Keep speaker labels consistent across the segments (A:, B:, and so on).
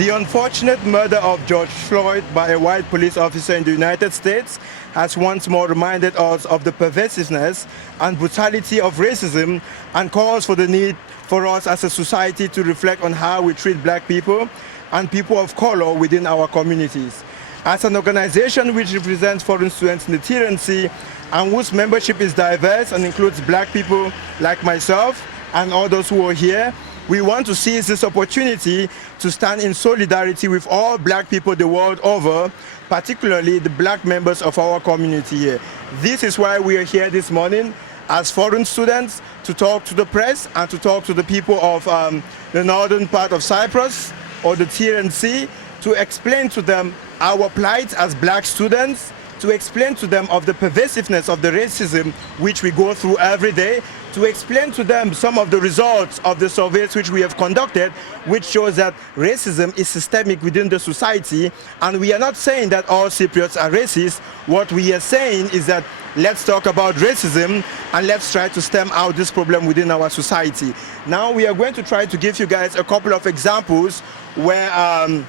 A: The unfortunate murder of George Floyd by a white police officer in the United States has once more reminded us of the pervasiveness and brutality of racism and calls for the need for us as a society to reflect on how we treat black people and people of color within our communities. As an organization which represents foreign students in the TNC and whose membership is diverse and includes black people like myself and others who are here, we want to seize this opportunity to stand in solidarity with all black people the world over, particularly the black members of our community here. This is why we are here this morning as foreign students to talk to the press and to talk to the people of um, the northern part of Cyprus or the TNC to explain to them our plight as black students, to explain to them of the pervasiveness of the racism which we go through every day, to explain to them some of the results of the surveys which we have conducted, which shows that racism is systemic within the society. And we are not saying that all Cypriots are racist. What we are saying is that let's talk about racism and let's try to stem out this problem within our society. Now we are going to try to give you guys a couple of examples where um,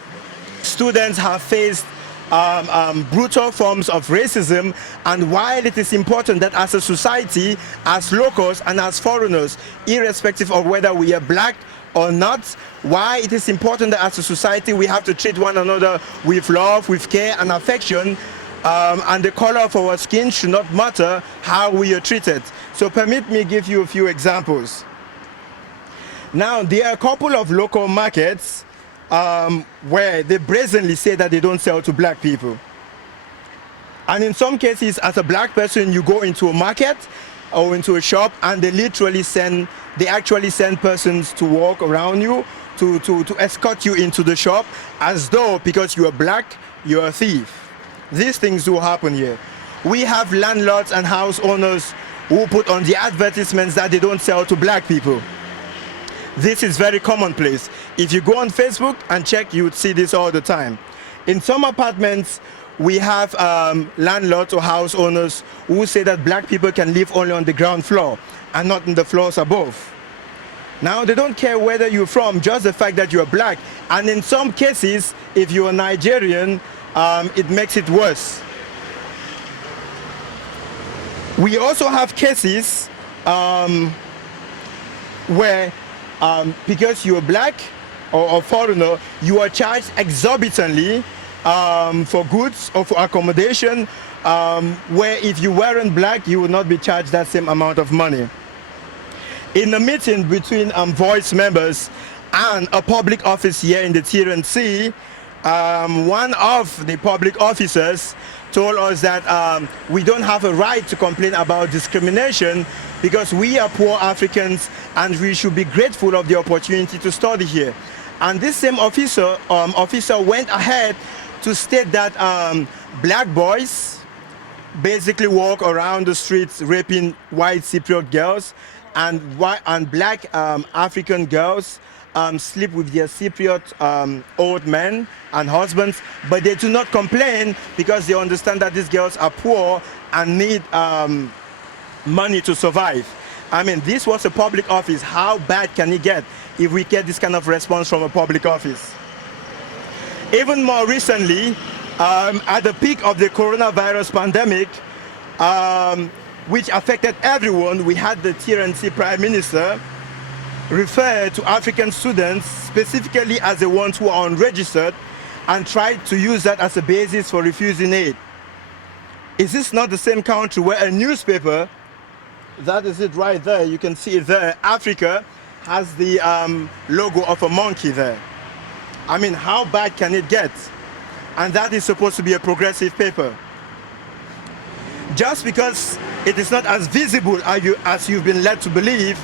A: students have faced um, um, brutal forms of racism and while it is important that as a society, as locals and as foreigners, irrespective of whether we are black or not, why it is important that as a society we have to treat one another with love, with care and affection um, and the color of our skin should not matter how we are treated. So permit me give you a few examples. Now, there are a couple of local markets um, where they brazenly say that they don't sell to black people. And in some cases, as a black person, you go into a market or into a shop and they literally send, they actually send persons to walk around you, to, to, to escort you into the shop as though because you are black, you're a thief. These things do happen here. We have landlords and house owners who put on the advertisements that they don't sell to black people. This is very commonplace. If you go on Facebook and check, you would see this all the time. In some apartments, we have um, landlords or house owners who say that black people can live only on the ground floor and not in the floors above. Now, they don't care whether you're from, just the fact that you're black. And in some cases, if you're Nigerian, um, it makes it worse. We also have cases um, where um, because you're black or a foreigner, you are charged exorbitantly um, for goods or for accommodation, um, where if you weren't black, you would not be charged that same amount of money. In a meeting between um, Voice members and a public office here in the TNC, um, one of the public officers told us that um, we don't have a right to complain about discrimination because we are poor Africans and we should be grateful of the opportunity to study here. And this same officer, um, officer went ahead to state that um, black boys basically walk around the streets raping white Cypriot girls and, and black um, African girls um, sleep with their Cypriot um, old men and husbands, but they do not complain because they understand that these girls are poor and need um, money to survive. I mean, this was a public office. How bad can it get if we get this kind of response from a public office? Even more recently, um, at the peak of the coronavirus pandemic, um, which affected everyone, we had the TNC Prime Minister refer to African students specifically as the ones who are unregistered and tried to use that as a basis for refusing aid. Is this not the same country where a newspaper, that is it right there, you can see it there, Africa has the um, logo of a monkey there. I mean, how bad can it get? And that is supposed to be a progressive paper. Just because it is not as visible as, you, as you've been led to believe,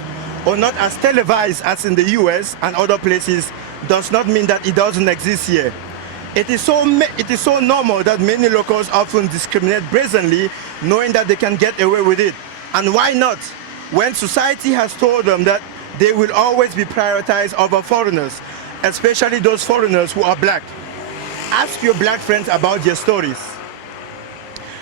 A: or not as televised as in the US and other places, does not mean that it doesn't exist here. It is, so, it is so normal that many locals often discriminate brazenly, knowing that they can get away with it. And why not? When society has told them that they will always be prioritized over foreigners, especially those foreigners who are black. Ask your black friends about their stories.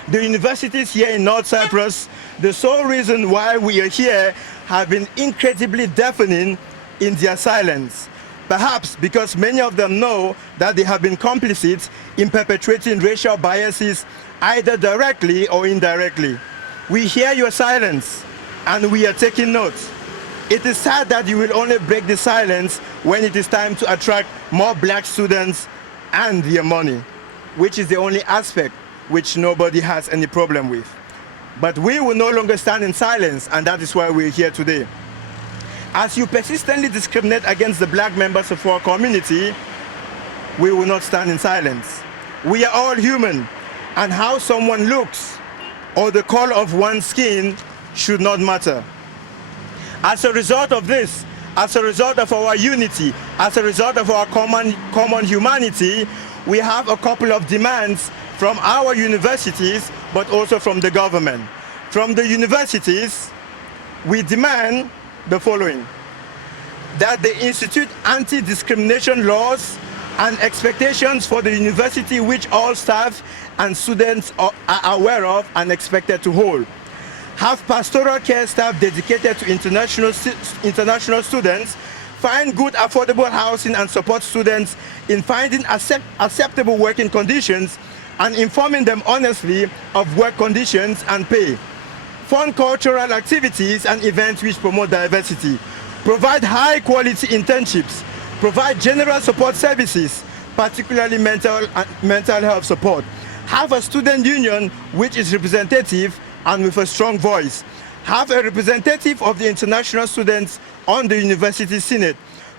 A: The universities here in North Cyprus, the sole reason why we are here have been incredibly deafening in their silence. Perhaps because many of them know that they have been complicit in perpetrating racial biases either directly or indirectly. We hear your silence and we are taking notes. It is sad that you will only break the silence when it is time to attract more black students and their money, which is the only aspect which nobody has any problem with. But we will no longer stand in silence, and that is why we're here today. As you persistently discriminate against the black members of our community, we will not stand in silence. We are all human, and how someone looks or the color of one's skin should not matter. As a result of this, as a result of our unity, as a result of our common, common humanity, we have a couple of demands from our universities, but also from the government. From the universities, we demand the following. That they institute anti-discrimination laws and expectations for the university which all staff and students are aware of and expected to hold. Have pastoral care staff dedicated to international, international students, find good affordable housing and support students in finding accept, acceptable working conditions and informing them honestly of work conditions and pay. Fund cultural activities and events which promote diversity. Provide high quality internships. Provide general support services, particularly mental, mental health support. Have a student union which is representative and with a strong voice. Have a representative of the international students on the university senate.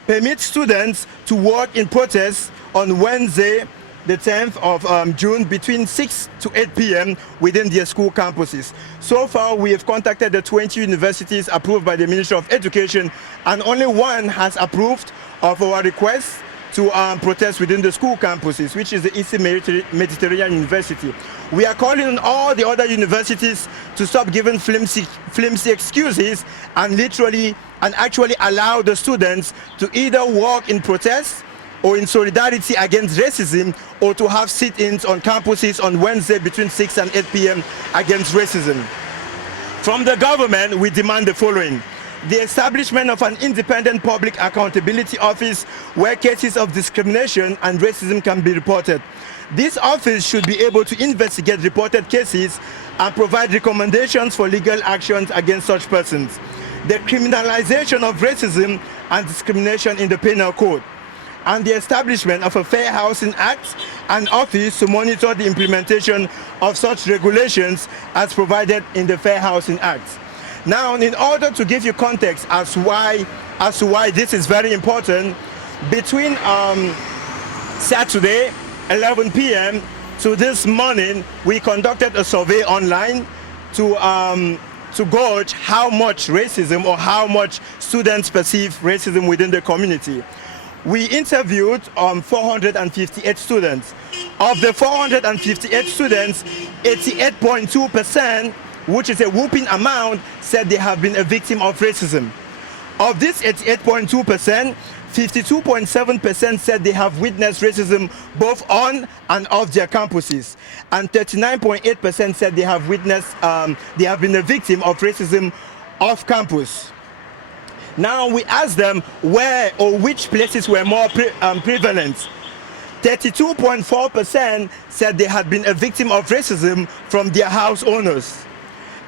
A: Permit students to work in protest on Wednesday, the 10th of um, June between 6 to 8 p.m. within their school campuses. So far, we have contacted the 20 universities approved by the Ministry of Education, and only one has approved of our request to um, protest within the school campuses, which is the Eastern Mediterranean University. We are calling on all the other universities to stop giving flimsy, flimsy excuses and literally and actually allow the students to either walk in protest or in solidarity against racism or to have sit-ins on campuses on Wednesday between 6 and 8 p.m. against racism. From the government, we demand the following the establishment of an independent public accountability office where cases of discrimination and racism can be reported. This office should be able to investigate reported cases and provide recommendations for legal actions against such persons. The criminalization of racism and discrimination in the penal code and the establishment of a Fair Housing Act and office to monitor the implementation of such regulations as provided in the Fair Housing Act. Now, in order to give you context as why as to why this is very important, between um, Saturday 11 p.m. to this morning, we conducted a survey online to um, to gauge how much racism or how much students perceive racism within the community. We interviewed um, 458 students. Of the 458 students, 88.2 percent which is a whooping amount, said they have been a victim of racism. Of this 88.2%, 52.7% said they have witnessed racism both on and off their campuses, and 39.8% said they have witnessed, um, they have been a victim of racism off campus. Now we ask them where or which places were more pre um, prevalent. 32.4% said they had been a victim of racism from their house owners.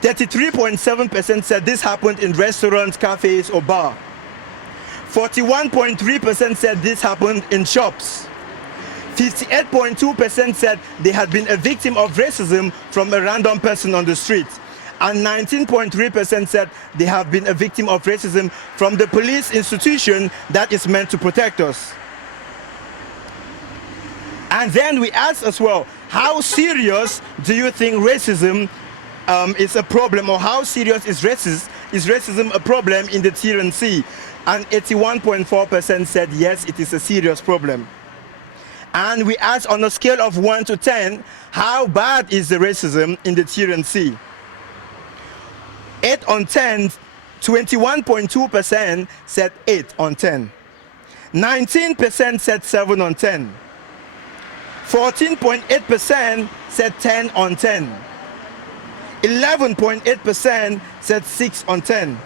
A: 33.7% said this happened in restaurants, cafes, or bar. 41.3% said this happened in shops. 58.2% said they had been a victim of racism from a random person on the street. And 19.3% said they have been a victim of racism from the police institution that is meant to protect us. And then we asked as well, how serious do you think racism um, is a problem or how serious is racism, is racism a problem in the TNC? And 81.4% said yes, it is a serious problem. And we asked on a scale of 1 to 10, how bad is the racism in the TNC? 8 on 10, 21.2% said 8 on 10. 19% said 7 on 10. 14.8% said 10 on 10. 11.8% said 6 on 10,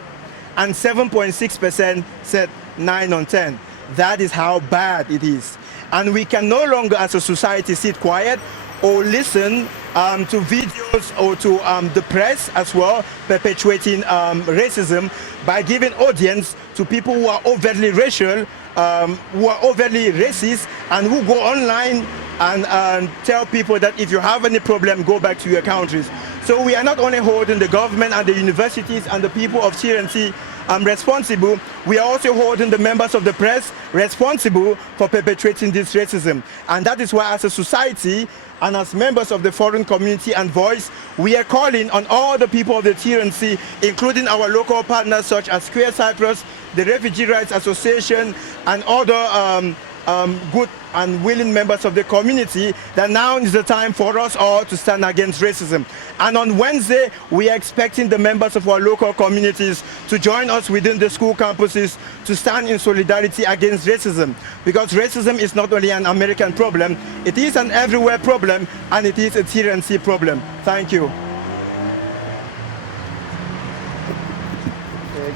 A: and 7.6% said 9 on 10. That is how bad it is. And we can no longer, as a society, sit quiet or listen um, to videos or to um, the press as well perpetuating um, racism by giving audience to people who are overtly racial, um, who are overtly racist, and who go online and, and tell people that if you have any problem, go back to your countries. So we are not only holding the government and the universities and the people of TNC um, responsible, we are also holding the members of the press responsible for perpetrating this racism. And that is why as a society and as members of the foreign community and voice, we are calling on all the people of the TNC, including our local partners such as Queer Cyprus, the Refugee Rights Association, and other um, um, good and willing members of the community that now is the time for us all to stand against racism. And on Wednesday, we are expecting the members of our local communities to join us within the school campuses to stand in solidarity against racism. Because racism is not only an American problem, it is an everywhere problem and it is a TNC problem. Thank you.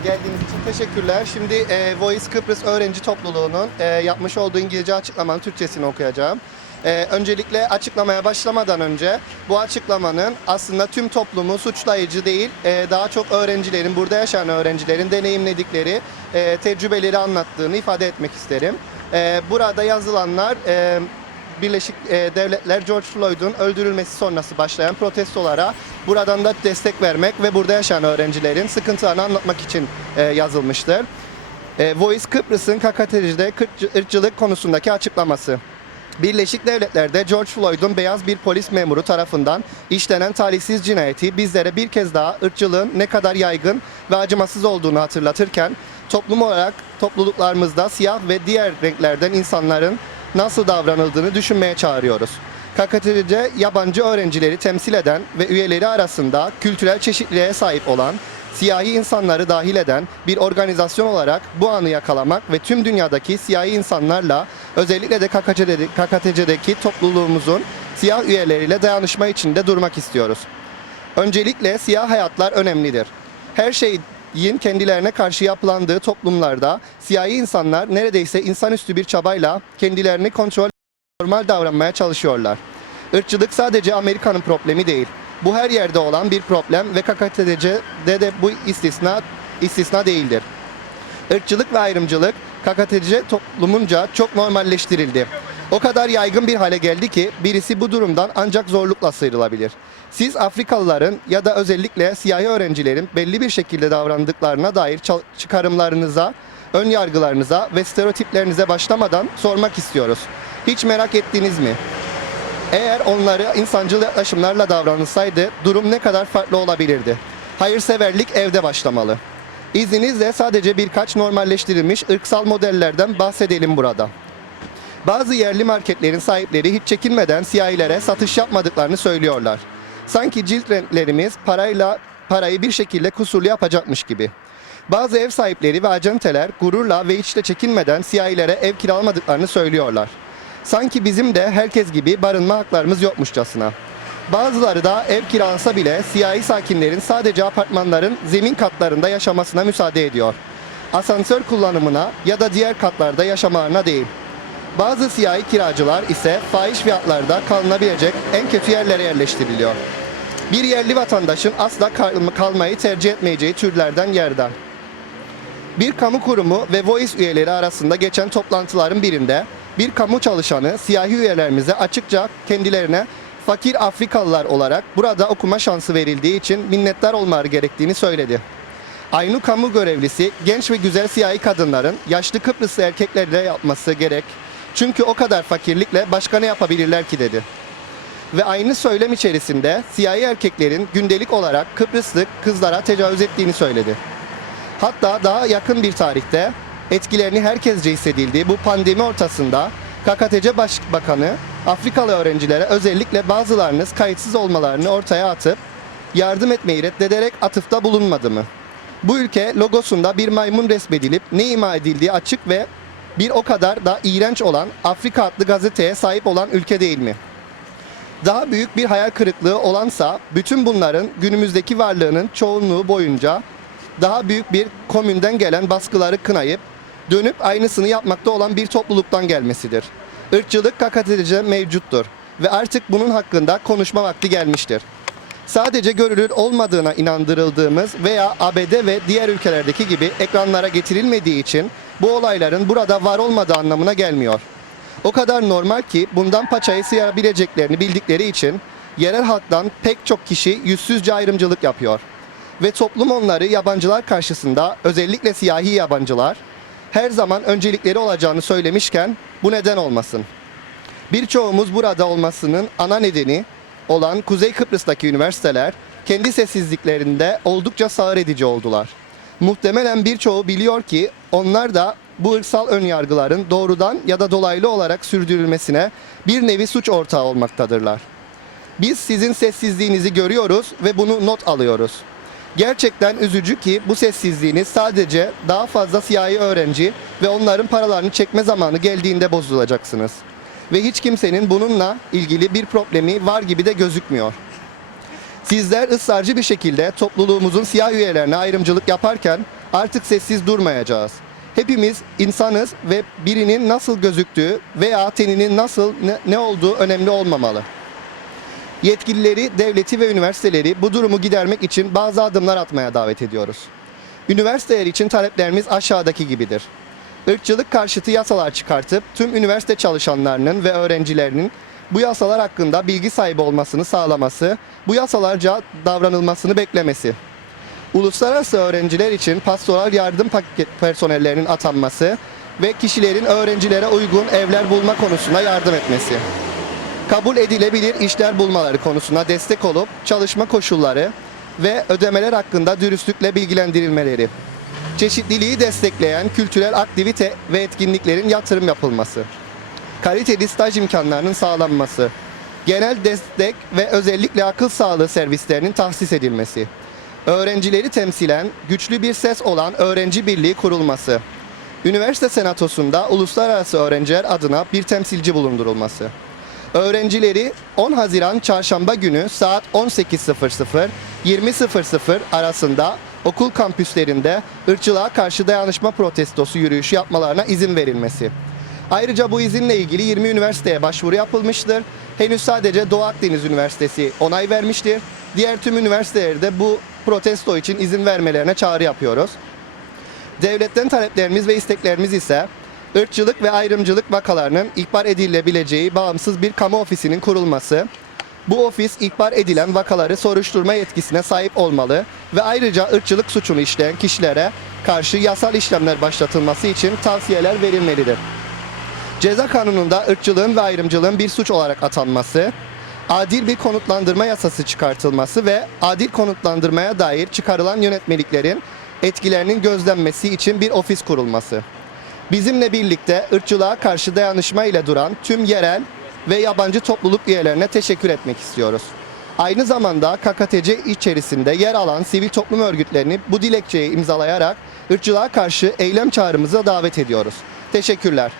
B: Geldiğiniz için teşekkürler. Şimdi e, Voice Kıbrıs Öğrenci Topluluğu'nun e, yapmış olduğu İngilizce açıklamanın Türkçesini okuyacağım. E, öncelikle açıklamaya başlamadan önce bu açıklamanın aslında tüm toplumu suçlayıcı değil, e, daha çok öğrencilerin, burada yaşayan öğrencilerin deneyimledikleri e, tecrübeleri anlattığını ifade etmek isterim. E, burada yazılanlar e, Birleşik e, Devletler George Floyd'un öldürülmesi sonrası başlayan protestolara buradan da destek vermek ve burada yaşayan öğrencilerin sıkıntılarını anlatmak için e, yazılmıştır. E, Voice Kıbrıs'ın KKTC'de ırkçılık konusundaki açıklaması. Birleşik Devletler'de George Floyd'un beyaz bir polis memuru tarafından işlenen talihsiz cinayeti bizlere bir kez daha ırkçılığın ne kadar yaygın ve acımasız olduğunu hatırlatırken toplum olarak topluluklarımızda siyah ve diğer renklerden insanların nasıl davranıldığını düşünmeye çağırıyoruz. KKTC yabancı öğrencileri temsil eden ve üyeleri arasında kültürel çeşitliliğe sahip olan siyahi insanları dahil eden bir organizasyon olarak bu anı yakalamak ve tüm dünyadaki siyahi insanlarla özellikle de KKTC'de- KKTC'deki topluluğumuzun siyah üyeleriyle dayanışma içinde durmak istiyoruz. Öncelikle siyah hayatlar önemlidir. Her şeyin kendilerine karşı yapılandığı toplumlarda siyahi insanlar neredeyse insanüstü bir çabayla kendilerini kontrol normal davranmaya çalışıyorlar. Irkçılık sadece Amerika'nın problemi değil. Bu her yerde olan bir problem ve KKTC'de de bu istisna istisna değildir. Irkçılık ve ayrımcılık KKTC toplumunca çok normalleştirildi. O kadar yaygın bir hale geldi ki birisi bu durumdan ancak zorlukla sıyrılabilir. Siz Afrikalıların ya da özellikle siyahi öğrencilerin belli bir şekilde davrandıklarına dair çıkarımlarınıza, ön yargılarınıza ve stereotiplerinize başlamadan sormak istiyoruz. Hiç merak ettiniz mi? Eğer onları insancıl yaklaşımlarla davranılsaydı durum ne kadar farklı olabilirdi? Hayırseverlik evde başlamalı. İzninizle sadece birkaç normalleştirilmiş ırksal modellerden bahsedelim burada. Bazı yerli marketlerin sahipleri hiç çekinmeden siyahilere satış yapmadıklarını söylüyorlar. Sanki cilt renklerimiz parayla parayı bir şekilde kusurlu yapacakmış gibi. Bazı ev sahipleri ve acenteler gururla ve hiç de çekinmeden siyahilere ev kiralamadıklarını söylüyorlar. Sanki bizim de herkes gibi barınma haklarımız yokmuşçasına. Bazıları da ev kiralansa bile siyahi sakinlerin sadece apartmanların zemin katlarında yaşamasına müsaade ediyor. Asansör kullanımına ya da diğer katlarda yaşamalarına değil. Bazı siyahi kiracılar ise fahiş fiyatlarda kalınabilecek en kötü yerlere yerleştiriliyor. Bir yerli vatandaşın asla kal- kalmayı tercih etmeyeceği türlerden yerden. Bir kamu kurumu ve Voice üyeleri arasında geçen toplantıların birinde bir kamu çalışanı siyahi üyelerimize açıkça kendilerine fakir Afrikalılar olarak burada okuma şansı verildiği için minnettar olmaları gerektiğini söyledi. Aynı kamu görevlisi genç ve güzel siyahi kadınların yaşlı Kıbrıslı erkeklerle yapması gerek. Çünkü o kadar fakirlikle başka ne yapabilirler ki dedi. Ve aynı söylem içerisinde siyahi erkeklerin gündelik olarak Kıbrıslı kızlara tecavüz ettiğini söyledi. Hatta daha yakın bir tarihte etkilerini herkesce hissedildiği bu pandemi ortasında KKTC Başbakanı Afrikalı öğrencilere özellikle bazılarınız kayıtsız olmalarını ortaya atıp yardım etmeyi reddederek atıfta bulunmadı mı? Bu ülke logosunda bir maymun resmedilip ne ima edildiği açık ve bir o kadar da iğrenç olan Afrika adlı gazeteye sahip olan ülke değil mi? Daha büyük bir hayal kırıklığı olansa bütün bunların günümüzdeki varlığının çoğunluğu boyunca daha büyük bir komünden gelen baskıları kınayıp dönüp aynısını yapmakta olan bir topluluktan gelmesidir. Irkçılık KKTC'de mevcuttur ve artık bunun hakkında konuşma vakti gelmiştir. Sadece görülür olmadığına inandırıldığımız veya ABD ve diğer ülkelerdeki gibi ekranlara getirilmediği için bu olayların burada var olmadığı anlamına gelmiyor. O kadar normal ki bundan paçayı sıyarabileceklerini bildikleri için yerel halktan pek çok kişi yüzsüzce ayrımcılık yapıyor. Ve toplum onları yabancılar karşısında özellikle siyahi yabancılar her zaman öncelikleri olacağını söylemişken bu neden olmasın? Birçoğumuz burada olmasının ana nedeni olan Kuzey Kıbrıs'taki üniversiteler kendi sessizliklerinde oldukça sağır edici oldular. Muhtemelen birçoğu biliyor ki onlar da bu ırksal önyargıların doğrudan ya da dolaylı olarak sürdürülmesine bir nevi suç ortağı olmaktadırlar. Biz sizin sessizliğinizi görüyoruz ve bunu not alıyoruz. Gerçekten üzücü ki bu sessizliğiniz sadece daha fazla siyahi öğrenci ve onların paralarını çekme zamanı geldiğinde bozulacaksınız. Ve hiç kimsenin bununla ilgili bir problemi var gibi de gözükmüyor. Sizler ısrarcı bir şekilde topluluğumuzun siyah üyelerine ayrımcılık yaparken artık sessiz durmayacağız. Hepimiz insanız ve birinin nasıl gözüktüğü veya teninin nasıl ne, ne olduğu önemli olmamalı. Yetkilileri, devleti ve üniversiteleri bu durumu gidermek için bazı adımlar atmaya davet ediyoruz. Üniversiteler için taleplerimiz aşağıdaki gibidir. Irkçılık karşıtı yasalar çıkartıp tüm üniversite çalışanlarının ve öğrencilerinin bu yasalar hakkında bilgi sahibi olmasını sağlaması, bu yasalarca davranılmasını beklemesi. Uluslararası öğrenciler için pastoral yardım paket personellerinin atanması ve kişilerin öğrencilere uygun evler bulma konusunda yardım etmesi kabul edilebilir işler bulmaları konusunda destek olup çalışma koşulları ve ödemeler hakkında dürüstlükle bilgilendirilmeleri. Çeşitliliği destekleyen kültürel aktivite ve etkinliklerin yatırım yapılması. Kaliteli staj imkanlarının sağlanması. Genel destek ve özellikle akıl sağlığı servislerinin tahsis edilmesi. Öğrencileri temsilen güçlü bir ses olan öğrenci birliği kurulması. Üniversite senatosunda uluslararası öğrenciler adına bir temsilci bulundurulması. Öğrencileri 10 Haziran Çarşamba günü saat 18.00 20.00 arasında okul kampüslerinde ırkçılığa karşı dayanışma protestosu yürüyüşü yapmalarına izin verilmesi. Ayrıca bu izinle ilgili 20 üniversiteye başvuru yapılmıştır. Henüz sadece Doğu Akdeniz Üniversitesi onay vermiştir. Diğer tüm üniversitelerde de bu protesto için izin vermelerine çağrı yapıyoruz. Devletten taleplerimiz ve isteklerimiz ise ırkçılık ve ayrımcılık vakalarının ihbar edilebileceği bağımsız bir kamu ofisinin kurulması, bu ofis ihbar edilen vakaları soruşturma yetkisine sahip olmalı ve ayrıca ırkçılık suçunu işleyen kişilere karşı yasal işlemler başlatılması için tavsiyeler verilmelidir. Ceza kanununda ırkçılığın ve ayrımcılığın bir suç olarak atanması, adil bir konutlandırma yasası çıkartılması ve adil konutlandırmaya dair çıkarılan yönetmeliklerin etkilerinin gözlenmesi için bir ofis kurulması. Bizimle birlikte ırkçılığa karşı dayanışma ile duran tüm yerel ve yabancı topluluk üyelerine teşekkür etmek istiyoruz. Aynı zamanda KKTC içerisinde yer alan sivil toplum örgütlerini bu dilekçeyi imzalayarak ırkçılığa karşı eylem çağrımıza davet ediyoruz. Teşekkürler.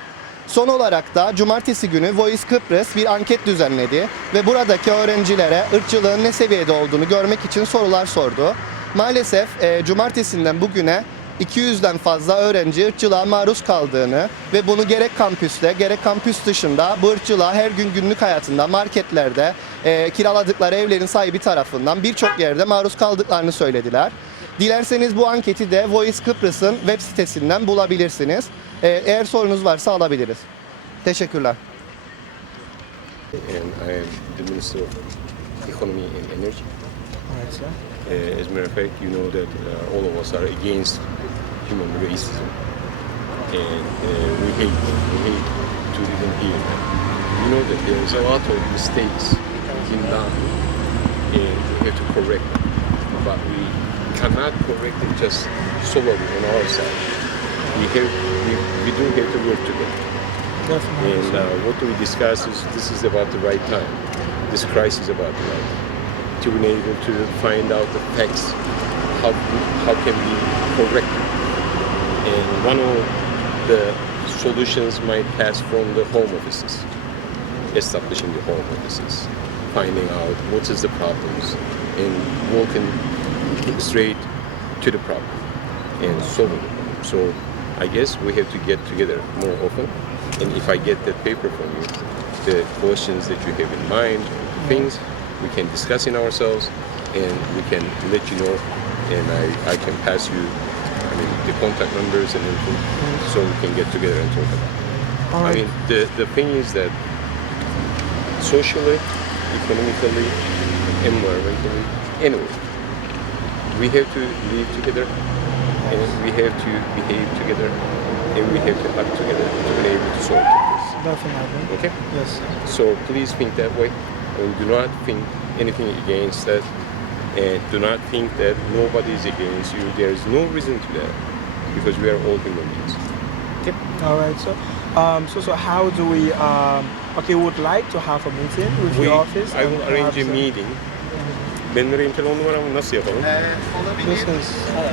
B: Son olarak da cumartesi günü Voice Kıbrıs bir anket düzenledi ve buradaki öğrencilere ırkçılığın ne seviyede olduğunu görmek için sorular sordu. Maalesef e, cumartesinden bugüne 200'den fazla öğrenci ırkçılığa maruz kaldığını ve bunu gerek kampüste gerek kampüs dışında bu ırkçılığa her gün günlük hayatında marketlerde e, kiraladıkları evlerin sahibi tarafından birçok yerde maruz kaldıklarını söylediler. Dilerseniz bu anketi de Voice Kıbrıs'ın web sitesinden bulabilirsiniz. E, eğer sorunuz varsa alabiliriz. Teşekkürler.
C: and I am the Minister of Economy and Energy. Uh, as a matter of fact, you know that uh, all of us are against human racism, and uh, we hate we hate to even hear that. You know that there is a lot of mistakes in done, and we have to correct them, but we cannot correct it just solely on our side. We have we, we do have to work together. And uh, what we discuss is this is about the right time. This crisis is about the right time. To be able to find out the facts, how, how can we correct it. And one of the solutions might pass from the home offices, establishing the home offices, finding out what is the problems, and walking straight to the problem and solving it. So I guess we have to get together more often. And if I get that paper from you, the questions that you have in mind, things we can discuss in ourselves, and we can let you know, and I, I can pass you, I mean, the contact numbers and everything, so we can get together and talk about. it.
A: All
C: I mean, the, the thing is that socially, economically, environmentally, anyway, we have to live together and we have to behave together and we have to act together to be able to solve things.
A: Definitely.
C: Okay?
A: Yes.
C: So please think that way and do not think anything against that and do not think that nobody is against you. There is no reason to that because we are all human beings. Okay?
A: All right. So, um, so, so how do we? Um, okay, we would like to have a meeting with
C: We,
A: your office.
C: I will arrange a
A: uh,
C: meeting. Benim benim telefon numaramı nasıl yapalım?
B: Ee, olabilir.
A: İs